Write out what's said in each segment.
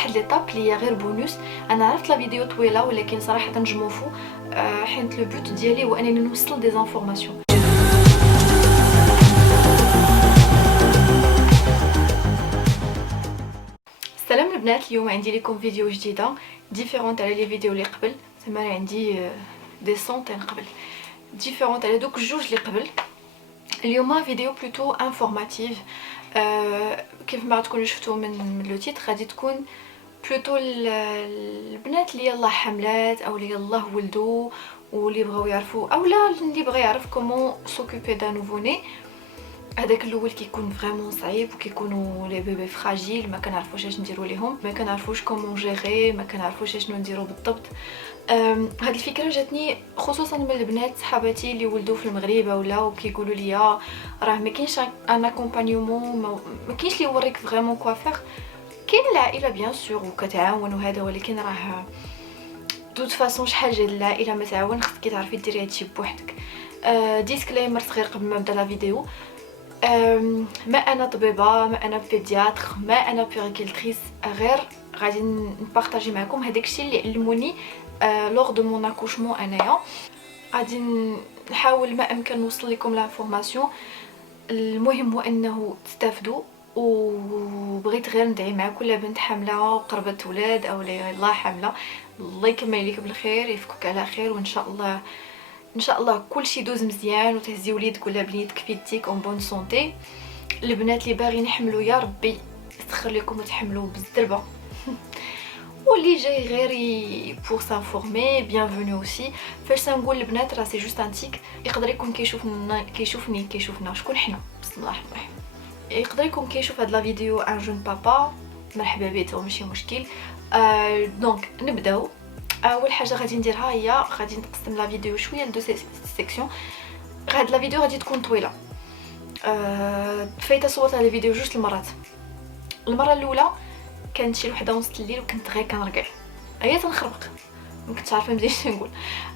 واحد ليطاب اللي هي غير بونوس. انا عرفت لا فيديو طويله ولكن صراحه نجموفو حيت لو بوت ديالي هو انني نوصل دي زانفورماسيون. السلام البنات، اليوم عندي لكم فيديو جديده ديفيرونت على لي فيديو اللي قبل. زعما عندي دي سونتين قبل ديفيرونت على دوك الجوج اللي قبل. اليوم فيديو بلوتو انفورماتيف. كيف ما تكونوا شفتوا من لو تيتر غادي تكون بلوتو البنات اللي يلاه حملات او اللي يلاه ولدوا واللي بغاو يعرفوا اولا اللي بغى يعرف كومون سوكوبي دا نوفوني. هذاك الاول كيكون فريمون صعيب وكيكونوا لي بيبي فراجيل، ما كنعرفوش اش نديروا ليهم، ما كنعرفوش كومون جيري، ما كنعرفوش اشنو نديروا بالضبط. هاد الفكره جاتني خصوصا من البنات صحاباتي اللي ولدوا في المغرب اولا وكيقولوا لي راه ما كاينش ان اكومبانيومون، ما كاينش اللي يوريك فريمون كوافير. كاين العائله بيان سور وكتعاون وهذا، ولكن راه دوت فاصون شحال جات العائله ما تعاون خصك تعرفي ديري هادشي بوحدك. ديسكليمر صغير قبل ما نبدا لا فيديو. ما انا طبيبه، ما انا بيدياتر، ما انا بيريكيلتريس، غير غادي نبارطاجي معكم هذاك الشيء اللي علموني لور دو مون اكوشمون. انايا غادي نحاول ما امكن نوصل لكم لانفورماسيون. المهم هو انه تستافدوا، وبغيت غير ندعي مع كل بنت حامله وقربت ولاد او الله حامله. الله يكمل لك بالخير، يفكك على خير، وان شاء الله ان شاء الله كلشي يدوز مزيان وتهزي وليدك ولا بنيتك في يديك اون بون سونتي. البنات اللي باغيين يحملوا يا ربي يسخر لكم وتحملوا بالزربه. واللي جاي غير بور سانفورمي بيانفوني اوسي. فاش نقول البنات راه سي جوست ان تيك، يقدر يكون كيشوفنا شكون حنا، بسم الله الرحمن الرحيم. يقدر يكون كيشوف هاد لا فيديو ان جون بابا، مرحبا بيه، ماشي مشكل. دونك نبداو. اول حاجه غادي نديرها هي غادي نقسم لا فيديو شويه لدو سيكسيون. هاد لا فيديو غادي تكون طويله. فايته صورت هاد الفيديو جوج المرات. المره الاولى كانت شي وحده ونص الليل وكنت غير كنرقع غير تنخربق، ما كنتش عارفه مزيان شنو نقول.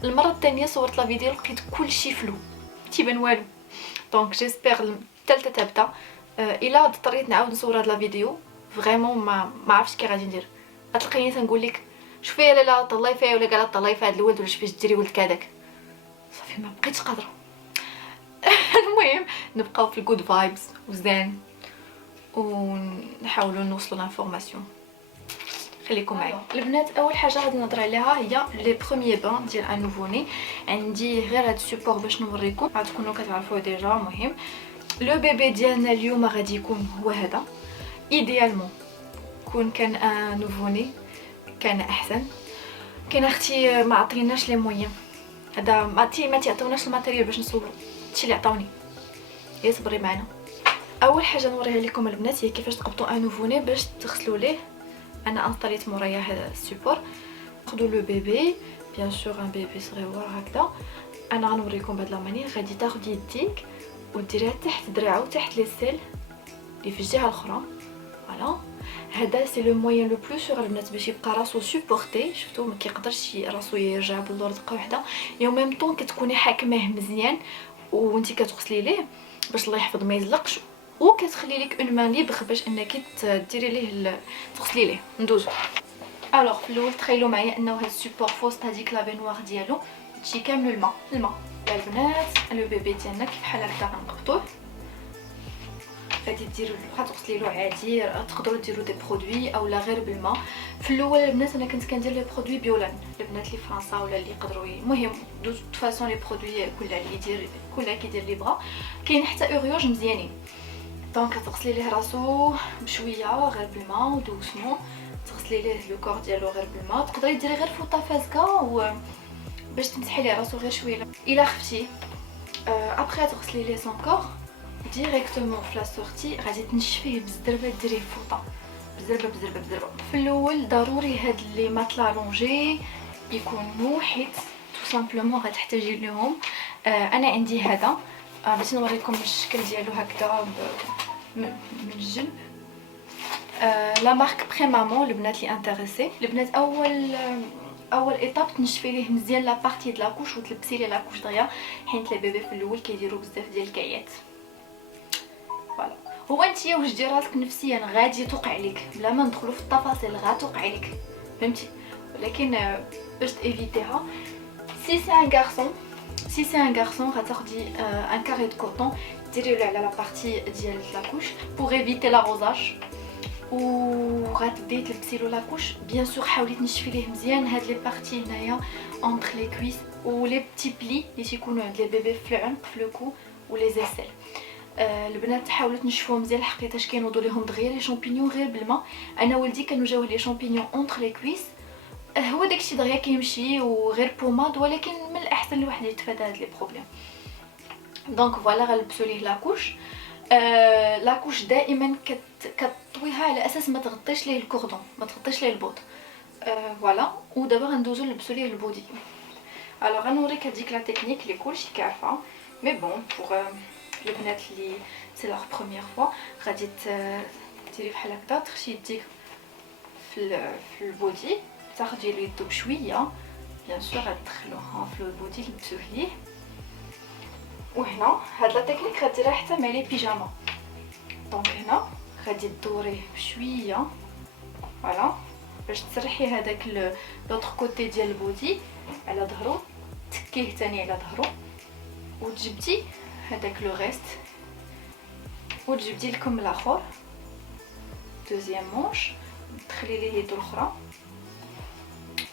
المره الثانيه صورت لا فيديو لقيت كلشي فلو تيبان والو. دونك جيسبر الثالثه تبدا. الا اضطريت نعاود نصور هاد لا فيديو فريمون ما عرفتش كي غادي ندير. غتلقيني تنقول لك شوفي يا لاله طلعي فيا، ولا قالت طلعي في هاد الولد، ولا شوفي ديري ولدك هذاك، صافي ما بقيتش قادره. المهم نبقاو في الجود فايبس وزين ونحاولوا نوصلوا لانفورماسيون. خليكم معايا البنات. اول حاجه غادي نهضر عليها هي لي بروميير بان ديال ان نوفوني. عندي غير هاد السيبور باش نوريكم، غتكونوا كتعرفوه ديجا. مهم لو بيبي ديالنا اليوم غادي يكون هو هذا. ايديالمون كون كان ان نوفوني كان احسن. كاين اختي ما عطيناش لي مويان، هذا ما تيعطيوناش الماتيريال باش نصوروا، هادشي اللي عطاوني. يا صبري معنا. اول حاجه نوريها لكم البنات هي كيفاش تقبطوا ان نوفوني باش تغسلوا ليه. انا انطليت مورايا هذا السيبور. خذوا لو بيبي بيان سور ان بيبي صغيور هكذا. انا غنوريكم بهاد لا مانيير. غادي تاخدي يديك وديريها تحت دراعو تحت لي سيل اللي في الجهه الاخرى. فوالا هذا سي لو موين لو بلو سور البنات باش يبقى راسو سوبورتي. شفتوا ما كيقدرش راسو يرجع باللور دقه واحده، اي ميم طون كتكوني حاكمه مزيان وانت كتغسلي ليه باش الله يحفظ ما يزلقش، وكتخلي لك اون مان ليبر باش انك ديري ليه تغسلي ليه. ندوزو. الوغ في الاول تخيلوا معايا انه هاد السيبور فوسط هذيك لا بينوار ديالو هادشي كامل الماء. يا البنات لو بيبي ديالنا كيف بحال هكا غنقبطوه. غادي ديروا غتغسلي له عادي. تقدروا ديروا دي برودوي اولا غير بالماء. في الاول البنات انا كنت كندير لي برودوي بيولان. البنات اللي فرنسا ولا اللي يقدروا المهم دو فاصون لي برودوي كل اللي يدير كل كيدير اللي بغا. كاين حتى اوريوج مزيانين. دونك تغسلي ليه راسو بشويه غير بالماء ودوسمون. تغسلي ليه لو كور ديالو غير بالماء. تقدري ديري غير فوطه فازكا باش تمسحي ليه راسو غير شويه الا خفتي. ابري تغسلي ليه سون كور ديريكتومون في لا سورتي. غادي تنشفيه بزربه، ديريه فوطه بزربه. في الاول ضروري هاد لي ماتلا لونجي يكونوا حيت تو سامبلومون غتحتاجي لهم. انا عندي هذا باش نوريكم الشكل ديالو هكذا من الجنب. لا مارك بري مامون. البنات اللي انتريسي البنات اول ايطاب تنشفي ليه مزيان لا بارتي د لاكوش وتلبسي ليه لاكوش دغيا، حيت لي بيبي في الاول كيديروا بزاف ديال الكعيات. فوالا هو انت وجدي راسك نفسيا غادي توقع عليك بلا ما ندخلوا في التفاصيل، غتوقع عليك فهمتي. ولكن باش تيفيتيها، سي سي ان غارسون غتاخدي ان كاري دو كوطون ديريوه على لا بارتي ديال لاكوش بوغ ايفيتي لاغوزاج، و غتبداي تلبسي له لاكوش. بيان سور حاولي تنشفي ليه مزيان هاد لي بارتي هنايا اونتر لي كويس و لي بتي بلي اللي تيكونوا عند لي بيبي في العنق في لو كو و لي زيسيل. البنات حاولوا تنشفوهم مزيان لحقيتاش كينوضوا ليهم دغيا لي شامبينيون غير بالما. انا ولدي كانوا جاوه لي شامبينيون اونتر لي كويس، هو داكشي دغيا كيمشي وغير بوماد، ولكن من الاحسن الواحد يتفادى هاد لي بروبليم. دونك فوالا غنلبسوا ليه لاكوش. لاكوش دائما كطويها على اساس ما تغطيش ليه الكوردون، ما تغطيش ليه البوط. فوالا. ودابا غندوزو نلبسوا ليه البودي. الوغ غنوريك هذيك لا تكنيك اللي كلشي كيعرفها، مي بون بوغ البنات اللي سي لوغ بروميير فوا غادي ديري بحال هكذا، تخشي يديك في البودي، تاخدي اليدو بشويه بيان سور غتدخلوها في البودي تلبسوه ليه. وهنا هاد لا تكنيك غديرها حتى مع لي بيجاما. دونك هنا غادي تدوريه بشويه فوالا باش تسرحي هذاك لوطر كوتي ديال البودي على ظهرو، تكيه ثاني على ظهرو، وتجبدي هذاك لو ريست وتجبدي الكم الاخر دوزيام مونش، تدخلي ليه يدو الاخرى.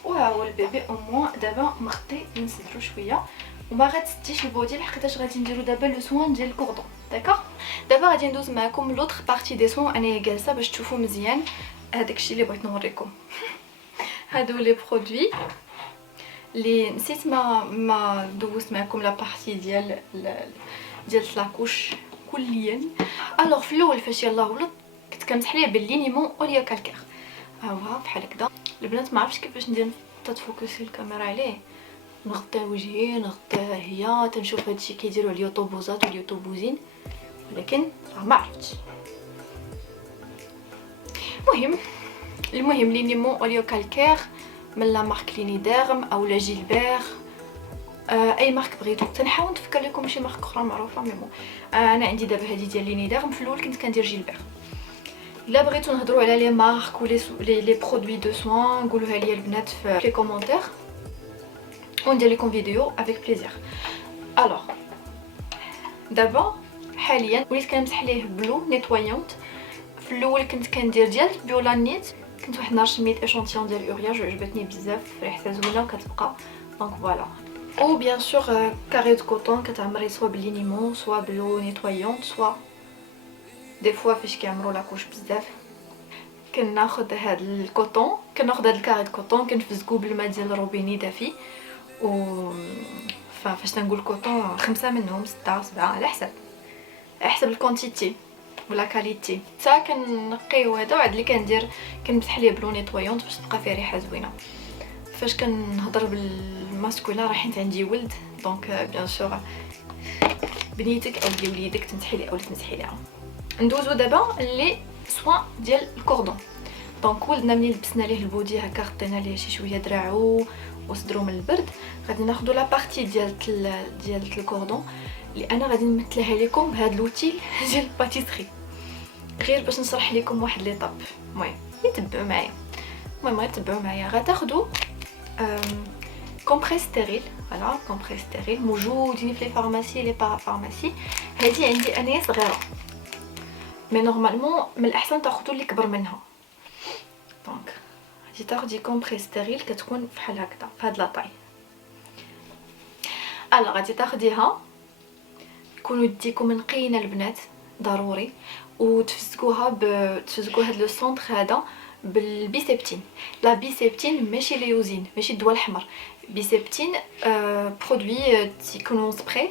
وها هو البيبي او موان دابا مغطي من صدرو شويه، وما غتسديش البودي لحقاش غادي نديرو دابا لو سوان ديال الكوردون. داكوغ دابا غادي ندوز معكم لوطر بارتي دي سوان. انا جالسه باش تشوفوا مزيان هذاكشي اللي بغيت نوريكم. هادو لي برودوي اللي نسيت ما دوزت معكم لا بارتي ديال لاكوش كليا. الوغ في الاول فاش يلاه ولد كنت كنمسح ليه باللينيمون اوليا كالكير، ها هو بحال هكذا. البنات ما عرفتش كيفاش ندير تتفوكسي الكاميرا عليه، نغطي وجهي نغطيها هي، تنشوف هادشي كيديروا اليوتوبوزات واليوتوبوزين، ولكن ما عرفتش. المهم لينيمون اوليو كالكير من لا مارك لينيديرم او لا جيلبير، اي مارك بغيتو. تنحاول نفكر لكم شي مارك اخرى معروفه، مي بون انا عندي دابا هذه ديال لينيديرم. في الاول كنت كندير جيلبير. الا بغيتو نهضروا على لي مارك و لي برودوي دو سوان قولوها لي البنات في لي كومونتير وندير لكم فيديو افيك بليزير. الوغ دابا حاليا وليت كنمسح ليه بلو نيتوايونت. في الاول كنت كندير ديال بيولانيت، كنت واحد النهار شميت اشونتيون ديال اورياج عجبتني بزاف، ريحتها زوينه وكتبقى. دونك فوالا. او بيان سور كاري دو كوطون كتعمري سوا بالليمون سوا بلو نيتوايونت سوا دي فوا فاش كيعمروا لاكوش بزاف كناخذ هاد الكوطون، كناخذ هاد الكاري دو كوطون كنفزقو بالماء ديال الروبيني دافي، و فاش تنقول كوطون 5 منهم 6 7 على حسب الكونتيتي ولا كاليتي. حتى كنقيو هذا وعاد اللي كندير كنمسح ليه بلو نيتوايونت باش تبقى فيه ريحه زوينه. فاش كنهضر بالماسكولا راه حيت عندي ولد، دونك بيان سور بنيتك او وليدك تمسحي ليه او تمسحي ليها. ندوزو دابا لي سوان ديال الكوردون. دونك ولدنا ملي لبسنا ليه البودي هكا غطينا ليه شي شويه دراعو وصدرو من البرد، غادي ناخذوا لا بارتي ديال الكوردون اللي انا غادي نمثلها لكم بهذا لوتيل ديال الباتيسري، غير باش نشرح لكم واحد ليطاب. المهم تبعوا معايا. غتاخذوا كومبريس ستيريل، فوالا كومبريس ستيريل موجودين في لي فارماسي لي بارافارماسي. هذه عندي انايا صغيره، مي نورمالمون من الاحسن تاخذوا اللي كبر منها. دونك غادي تاخدي كومبريس ستيريل كتكون بحال هكذا فهاد لاطاي. غادي تاخديها يكونوا يديكم منقيين البنات ضروري، وتفزقوها تفزقوا هاد لو سونتر هذا بالبيسبتين. لا بيسبتين ماشي ليوزين، ماشي الدواء الحمر، بيسبتين برودوي تيكونوا سبراي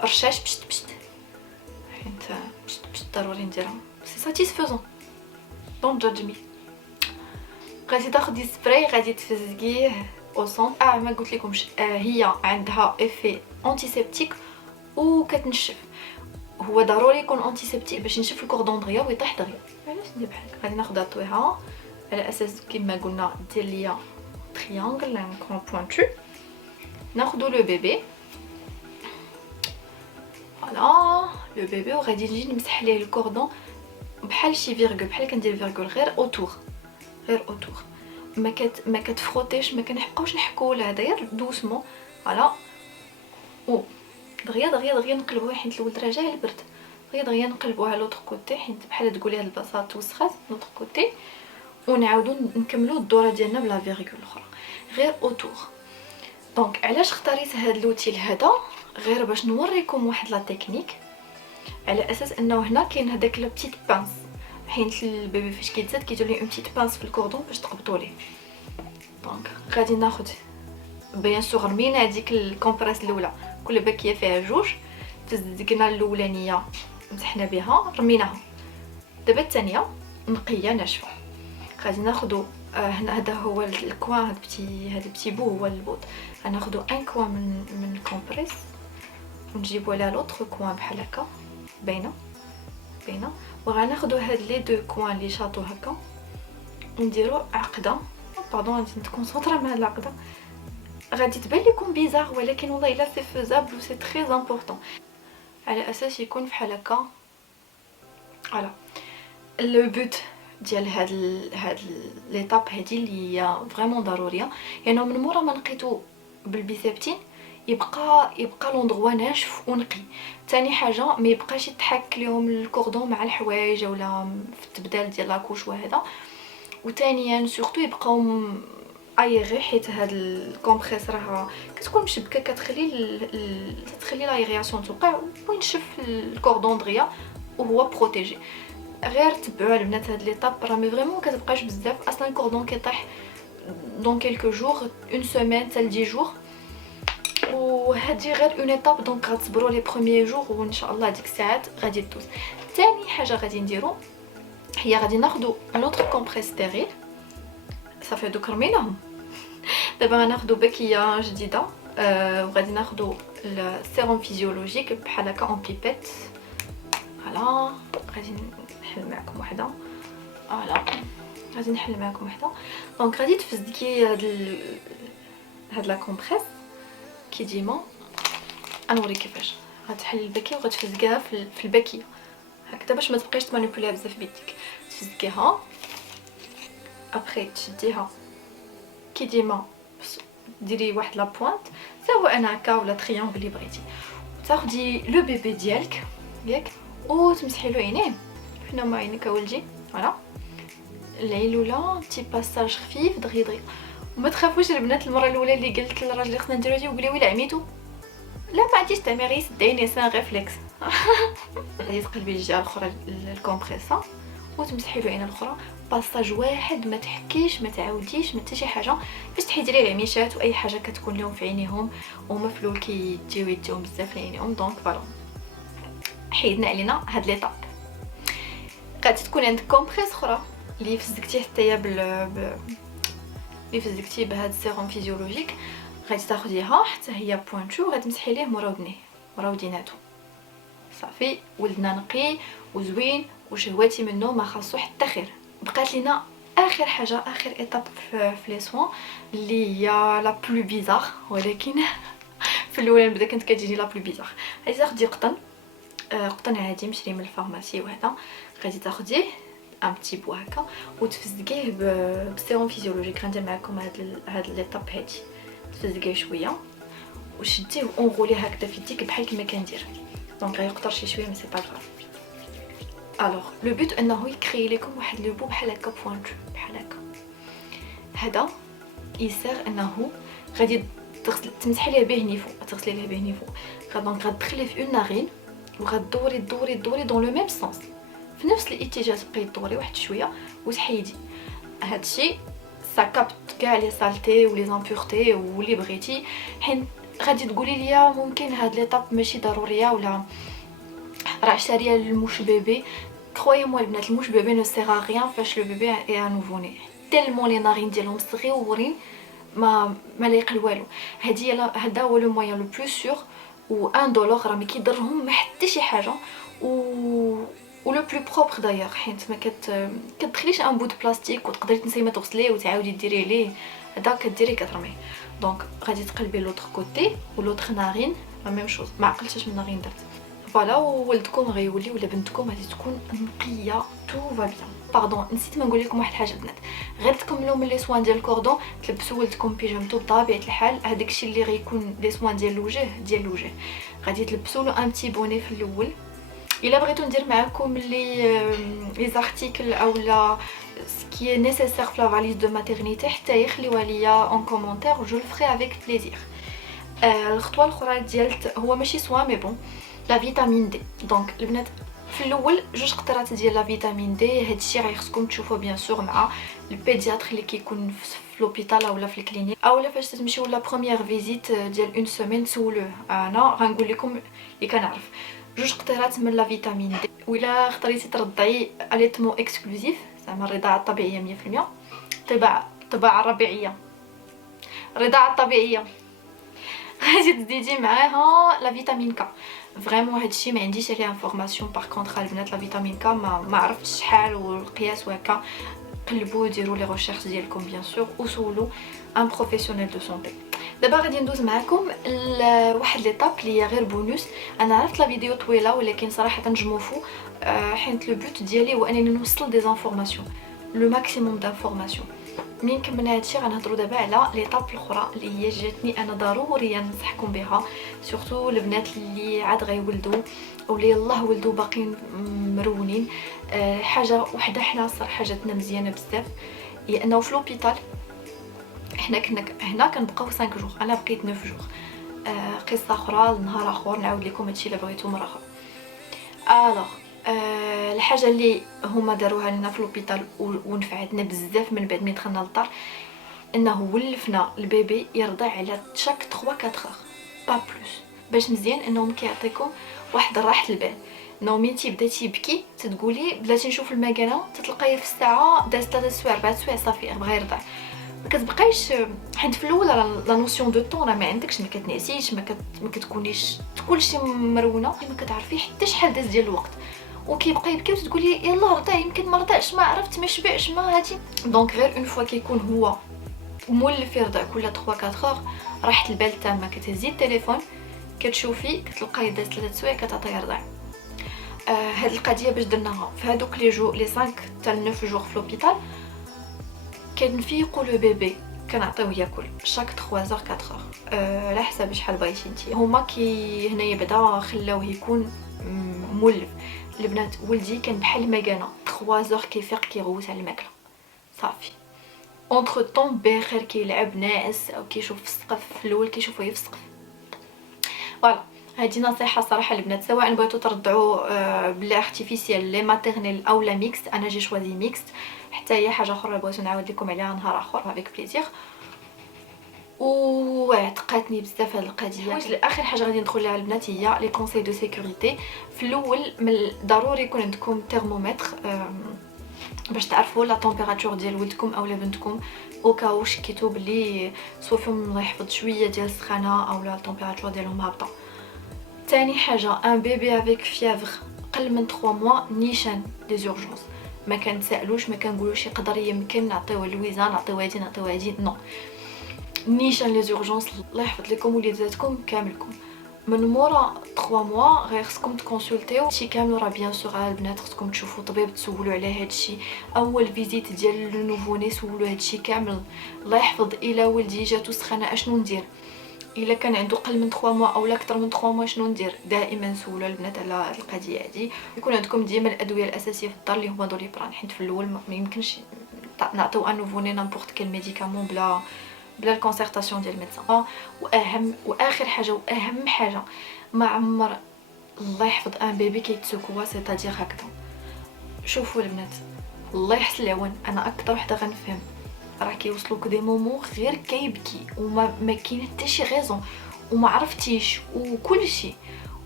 رشاش بشت حيت بشت ضروري نديرها سي ساتيسفيزون. دونت جادج مي. غادي تاخدي سبراي غادي تفزقيه او سون. ما قلت لكمش هي عندها افي انتيسيبتيك وكتنشف. هو ضروري يكون انتيسيبتيك باش ينشف الكوردون دغيا ويطيح دغيا. علاش ندير بحال هكا؟ غادي ناخذ طويها على اساس كما قلنا دير ليا تريانغل ان كرون بوينتو. ناخذ لو بيبي فوالا لو بيبي وغادي نجي نمسح ليه الكوردون بحال شي فيرغول، بحال كندير فيرغول غير اوتور، غير اوتور، ما كتفروتيش، ما كنبقاوش نحكوا ولا هذا، غير دوسمون فوالا. او دغيا دغيا دغيا نقلبوها حيت الولد راه جاي البرد، دغيا دغيا نقلبوها لوطخ كوتي حيت بحال تقولي هاد البلاصه توسخات لوطخ كوتي، ونعاودو نكملو الدوره ديالنا بلا فيرغول الاخرى غير اوتور. دونك علاش اختاريت هاد لوتيل هذا؟ غير باش نوريكم واحد لا تكنيك، على اساس انه هنا كاين هذاك لا بتيت بانس، حيت البيبي فاش كيتزاد كيجيو ليه اون بتيت بانس في الكوردون باش تقبطوا ليه. دونك غادي ناخذ بيان سور رمينا هذيك الكومبريس الاولى كل باكيه فيها جوج، تزدقنا الاولانيه مسحنا بها رميناها، دابا الثانيه نقيه ناشفه. غادي ناخذ هنا هذا هو الكوان، هذا بتي بو هو البوط، غناخذ ان كوان من الكومبريس ونجيبو على لوطخ كوان بحال هكا باينه، وغناخذ هاد لي دو كوان اللي شاطو هكا ونديرو عقده. باردون غادي نكونسونطرا مع العقده، غادي تبان لكم بيزار ولكن والله الا سي فيزابل و سي تري امبورطون، على اساس يكون بحال هكا. فوالا لو بوت ديال هاد ليطاب هادي اللي هي فريمون ضروريه، يعني من مورا ما نقيتو بالبيسابتين يبقى لوندغوا ناشف ونقي. ثاني حاجه ما يبقاش يتحك لهم الكوردون مع الحوايج ولا في التبدال ديال لاكوش وهذا. وثانيا سورتو يبقاو ايغي، حيت هاد الكومبريس راه كتكون مشبكه، تخلي لايغياسيون توقع وينشف الكوردون دغيا وهو بروتيجي. غير تبعوا البنات هاد ليطاب راه مي فريمون كتبقاش بزاف، اصلا الكوردون كيطيح دون كيلكو جور، اون سيمين حتى 10 جور، وهادي غير اون ايطاب. دونك غتصبروا لي بروميير جور وان شاء الله ديك الساعات غادي تدوز. ثاني حاجه غادي نديرو هي غادي ناخذ ان اوتر كومبريس ستيريل، صافي دوك رميناهم. دابا غناخذ باكيه جديده وغادي ناخذ السيروم فيزيولوجيك بحال هكا اون بيبيت. فوالا غادي نحل معكم وحده، فوالا غادي نحل معكم وحده. دونك غادي تفزدكي هاد لا كومبريس كي ديما، غنوريك كيفاش غتحلي الباكيه وغتفزكيها في الباكيه هكذا باش ما تبقايش تمانيبوليها بزاف بيديك. تفزكيها ابري تشديها كي ديما، ديري واحد لا بوينت سواء انا هكا ولا تريونغل اللي بغيتي. تاخدي لو بيبي ديالك ياك وتمسحي له عينيه، حنا ما عينيك اولدي. فوالا العين الاولى بتي باساج خفيف دغيا دغيا، وما تخافوش البنات. المره الاولى اللي قلت للراجل اللي خصنا نديرو هادي وقال لي ويلا عميتو، لا ما عنديش تعميري، سد عيني سان ريفلكس. غادي تقلبي الجهه الاخرى الكومبريسا وتمسحي له العين الاخرى باساج واحد، ما تحكيش ما تعاوديش ما حتى شي حاجه، باش تحيدي ليه العميشات واي حاجه كتكون لهم في عينيهم وهما فلول كيجيو يديهم بزاف لعينيهم. دونك فوالا حيدنا علينا هاد ليطاب. غادي تكون عندك كومبريس اخرى اللي فزكتيه حتى هي اللي فزكتيه بهاد السيروم فيزيولوجيك، غادي تاخديها حتى هي بوينتو، غادي تمسحي ليه مرا ودنيه مرا وديناتو. صافي ولدنا نقي وزوين وشهواتي منه ما خاصو حتى خير. بقات لينا اخر حاجه، اخر ايطاب في لي سوان اللي هي لا بلو بيزار، ولكن في الاول بدا كانت كتجيني لا بلو بيزار. غادي تاخدي قطن عادي مشري من الفارماسي وهذا، غادي تاخديه ان بتي بو هكا وتفزقيه بالسيروم فيزيولوجيك. غندير معكم هاد ليطاب هادي، تفزقيه شويه وشديه اونغوليه هكذا في يديك بحال كما كندير. دونك غيقطر شي شويه مي سي با غراف. الوغ لو بوت انه يكري لكم واحد لو بو بحال هكا بوينتو بحال هكا. هذا يسير انه غادي تمسحي ليه به نيفو، تغسلي ليه به نيفو. دونك غتدخلي في اون نارين وغدوري دوري دوري دون لو ميم سونس، في نفس الاتجاه تبقاي دوري واحد شويه وتحيدي. هادشي سا كابت كاع لي سالتي ولي زامبورتي واللي بغيتي. حين غادي تقولي ليا ممكن هاد ليطاب ماشي ضروريه ولا راه شاريه للموش بيبي، كرويي موا البنات الموش بيبي نو سيغ ا ريان فاش لو بيبي اي ا نوفو ني، تيلمون لي نارين ديالهم صغيورين ما لايق والو. هذا هو لو موين لو بلو سور و ان دولار راه ما كيضرهم ما حتى شي حاجه و لو بلو بروبر دايوغ، حيت ما كتدخليش ان بو دو بلاستيك وتقدري تنسي ما تغسليه وتعاودي ديري ليه، هذا كديري كترميه. دونك غادي تقلبي لوطخ كوتي و لوطخ نارين لا ميم شوز. ما عقلتش من نارين درت فوالا وولدكم غيولي ولا بنتكم غادي تكون نقيه تو فا بيان. باردون نسيت ما نقول لكم واحد الحاجه البنات، غير تكملوا من لي سوان ديال الكوردون تلبسوا ولدكم بيجامتو بطبيعه الحال. هذاك الشيء اللي غيكون لي سوان ديال الوجه غادي تلبسوا له ان بتي بوني في الاول. الا بغيتو ندير معكم لي زارتيكل او لا سكي نيسيسير في لا فاليز دو ماتيرنيتي حتى يخليوها ليا اون كومونتير و جو لو فري افيك بليزير. الخطوه الاخرى ديال هو ماشي سوا مي بون لا فيتامين دي. دونك البنات في الاول 2 قطرات ديال لا فيتامين دي. هادشي راه خصكم تشوفوا بيان سور مع البيدياتر اللي كيكون في لوبيتال اولا في الكلينيك اولا فاش تمشيو لا بروميير فيزيت ديال اون سيمين سولوه. انا غنقول لكم اللي كنعرف 2 قطرات من لا فيتامين دي. ولا اختاريتي ترضعي اليتمو اكسكلوزيف زعما الرضاعه الطبيعيه 100%، الطباعه الربيعيه، الرضاعه الطبيعيه غادي تزيدي معاها لا فيتامين ك. فريمون هادشي ما عنديش عليه انفورماسيون. باغ كونطخ البنات لا فيتامين ك ما عرفتش شحال والقياس وهكا. قلبوا ديروا لي ريشيرش ديالكم بيان سور وسولوا ان بروفيسيونيل دو سونتي. دابا غادي ندوز معكم لواحد ليطاب اللي هي غير بونوس. انا عرفت لا فيديو طويله ولكن صراحه نجموفو حيت لو بوت ديالي هو انني نوصل دي زانفورماسيون لو ماكسيموم دانفورماسيون. من كملنا هادشي غنهضروا دابا على ليطاب الاخرى اللي هي جاتني انا ضروري ننصحكم بها، سورتو البنات اللي عاد غيولدوا او اللي يلاه ولدوا باقيين مرونين. حاجه وحده حنا صراحه جاتنا مزيانه بزاف هي انه في لوبيتال حنا كنا هنا كنبقاو 5 جوغ، انا بقيت 9 جوغ. قصه اخرى لنهار اخر نعاود لكم هادشي الا بغيتو مره اخرى. الوغ الحاجه اللي هما داروها لنا في لوبيتال ونفعتنا بزاف من بعد ما دخلنا للدار انه ولفنا البيبي يرضع على شاك 3 4 اور با بلوس، باش مزيان انهم كيعطيكم واحد راحه البال. انه مين تيبدا تيبكي تتقولي بلاتي نشوف المكانه تتلقايه في الساعه داز 3 سوايع 4 سوايع صافي بغا يرضع. ما كتبقايش حيت في الاول لا نوسيون دو طون راه ما عندكش، ما كتنعسيش ما كتكونيش كلشي مرونه، ما كتعرفي حتى شحال داز ديال الوقت وكيبقى يبكي وتقولي يلاه رضع يمكن ما رضعش ما عرفت ما شبعش ما هادي. دونك غير اون فوا كيكون هو مولف يرضع كل 3 4 اور راحه البال تامه. كتهزي التليفون كتشوفي كتلقاي داز 3 سوايع كتعطيه يرضع. هاد القضيه باش درناها في هادوك لي 5 حتى 9 جوغ في لوبيتال كنفيقوا لو بيبي كنعطيوه ياكل شاك 3 اور 4 اور على حساب شحال بغيتي نتي. هما كي هنايا بعدا خلاوه يكون مولف. البنات ولدي كان بحال المكانه 3 اور كيفيق كيغوت على الماكله صافي. اونتر طون باخر كيلعب ناعس او كيشوف في السقف. في الاول كيشوفو في السقف. فوالا هذه نصيحه صراحه البنات سواء بغيتو ترضعوا بلا ارتيفيسيال لي ماتيرنيل او لا ميكس. انا جي شوازي ميكس. حتى هي حاجه اخرى بغيتو نعاود لكم عليها نهار اخر افيك بليزير. وعتقاتني بزاف هاد القضيه. اخر حاجه غادي ندخل لها البنات هي لي كونساي دو سيكوريتي. في الاول ضروري يكون عندكم ترمومتر باش تعرفوا لا طومبيراتور ديال ولدكم او بنتكم او كاو شكيتو بلي صوفهم الله يحفظ شويه ديال السخانه او لا الطومبيراتور ديالهم هابطه. ثاني حاجه ان بيبي افيك فيافغ قل من 3 موا نيشان دي زورجونس. ما كنتسالوش ما كنقولوش يقدر يمكن نعطيوه لويزا نعطيوه هادي نو. نيشان لي زورجونس الله يحفظ لكم وليداتكم كاملكم. من مورا 3 موا غير خصكم تكونسلتيو شي كامل. راه بيان سور البنات خصكم تشوفوا طبيب تسولوا على هادشي. اول فيزيت ديال لو نوفوني سولوا هادشي كامل. الله يحفظ الا ولدي جاتو سخانه اشنو ندير، الا كان عنده قل من 3 موا او اكثر من 3 موا شنو ندير. دائما سولوا البنات على هاد القضيه هادي. يكون عندكم ديما الادويه الاساسيه في الدار اللي هما دوليبران، حيت في الاول ما يمكنش نعطيو ان نوفوني نامبورط كيل ميديكامون بلا الكونسيرطاسيون ديال الميدسان. واخر حاجه واهم حاجه ما عمر الله يحفظ ان بيبي كيتسكوا سيتادير هكذا. شوفوا البنات الله يحسن العون انا اكثر وحده غنفهم راه كيوصلوك دي مومون غير كيبكي وما كاين حتى شي غيزون وما عرفتيش وكل شيء،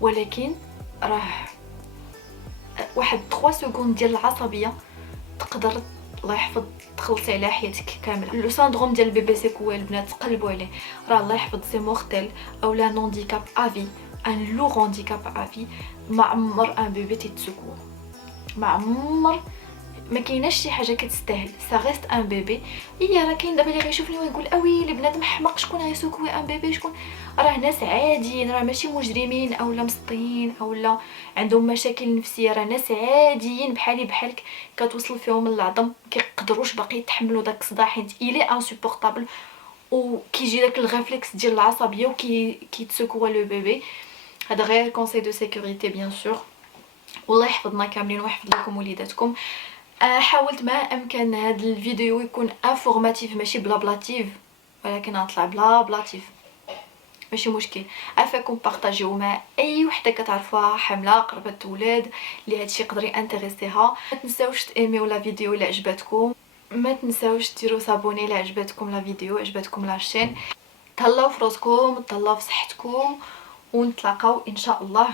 ولكن راه واحد 3 سكوند ديال العصبيه تقدر الله يحفظ تخلصي على حياتك كامل. لو سيندروم ديال البيبي سيكو البنات تقلبوا عليه راه الله يحفظ سي مورتيل او لا نونديكاب افي ان لو هانديكاب افي. ما عمر ان بيبي تيتسكو ما عمر ما كايناش شي حاجه كتستاهل، سا ريست ان بيبي. راه كاين دابا اللي غيشوفني ويقول اويلي بنادم حماق، شكون غيسوكوي ان بيبي؟ شكون؟ راه ناس عاديين، راه ماشي مجرمين اولا مسطيين اولا عندهم مشاكل نفسيه، راه ناس عاديين بحالي بحالك كتوصل فيهم العظم، كيقدروش باقي يتحملوا داك الصداع حيت الي انسوبورطابل، وكيجي داك الريفلكس ديال العصبيه كيتسكوا لو بيبي. هذا غير كونساي دو سيكوريتي بيان سور. والله يحفظنا كاملين ويحفظ لكم وليداتكم. حاولت ما امكن هذا الفيديو يكون انفورماتيف ماشي بلابلاتيف، ولكن غنطلع بلابلاتيف ماشي مشكل. عافاكم بارطاجيو مع اي وحده كتعرفوها حامله قربت تولد اللي هادشي يقدر ينتريسيها. ما تنساوش تايميو لا فيديو الا عجبتكم، ما تنساوش ديروا صابوني الا عجبتكم لا فيديو، عجبتكم لاشين. تهلاو في راسكم، تهلاو في صحتكم، ونتلاقاو ان شاء الله